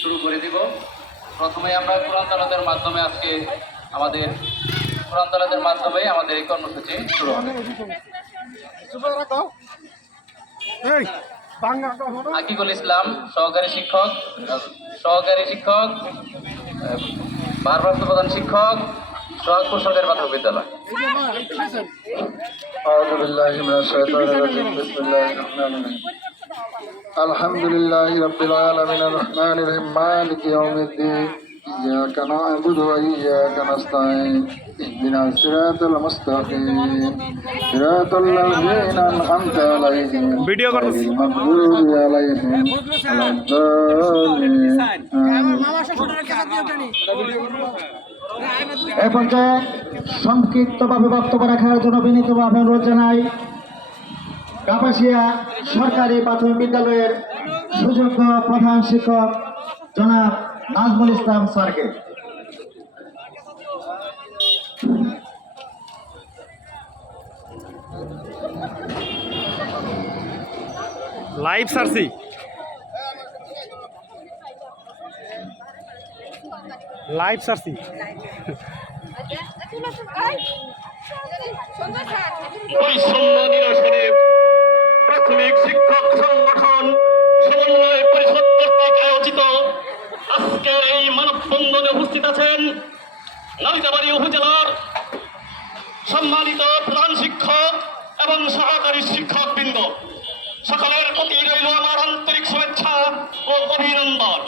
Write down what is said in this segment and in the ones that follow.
শুরু করে দিব। প্রথমে আমরা কোরআন তালাদের মাধ্যমে আজকে আমাদের কোরআন তালাদের মাধ্যমে আমাদের এই কর্মসূচি শুরু হবে। ইসলাম সহকারী শিক্ষক সহকারী শিক্ষক ভারপ্রাপ্ত প্রধান শিক্ষক সোহাগপুর সরকারি প্রাথমিক বিদ্যালয়। আউযু الحمد لله رب العالمين الرحمن الرحيم مالك يوم الدين إياك نعبد وإياك نستعين اهدنا الصراط المستقيم صراط الذين أنعمت عليهم ভিডিও غير করতেছি। المغضوب عليهم ولا الضالين آمين। এ পর্যায়ে সংক্ষিপ্তভাবে বক্তব্য রাখার জন্য বিনীতভাবে অনুরোধ জানাই কাপাসিয়া সরকারি প্রাথমিক বিদ্যালয়ের সুযোগ্য প্রধান শিক্ষক জনাব নাজমুল ইসলাম স্যারকে। লাইভ সারছি লাইভ সারছি বৈষম্য নিরসনে প্রাথমিক মানববন্ধনে উপস্থিত আছেন নালিতাবাড়ি উপজেলার সম্মানিত প্রধান শিক্ষক এবং সহকারী শিক্ষক বৃন্দ সকলের প্রতি রইল আমার আন্তরিক শুভেচ্ছা ও অভিনন্দন।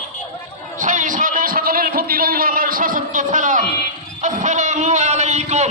সেই সাথে সকলের প্রতি রইল আমার সশস্ত্র সালাম। আসসালামু আলাইকুম।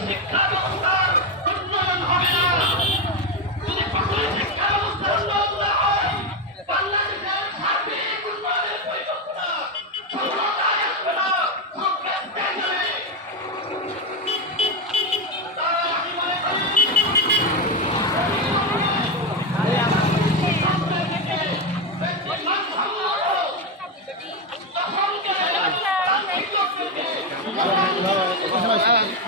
শিক্ষা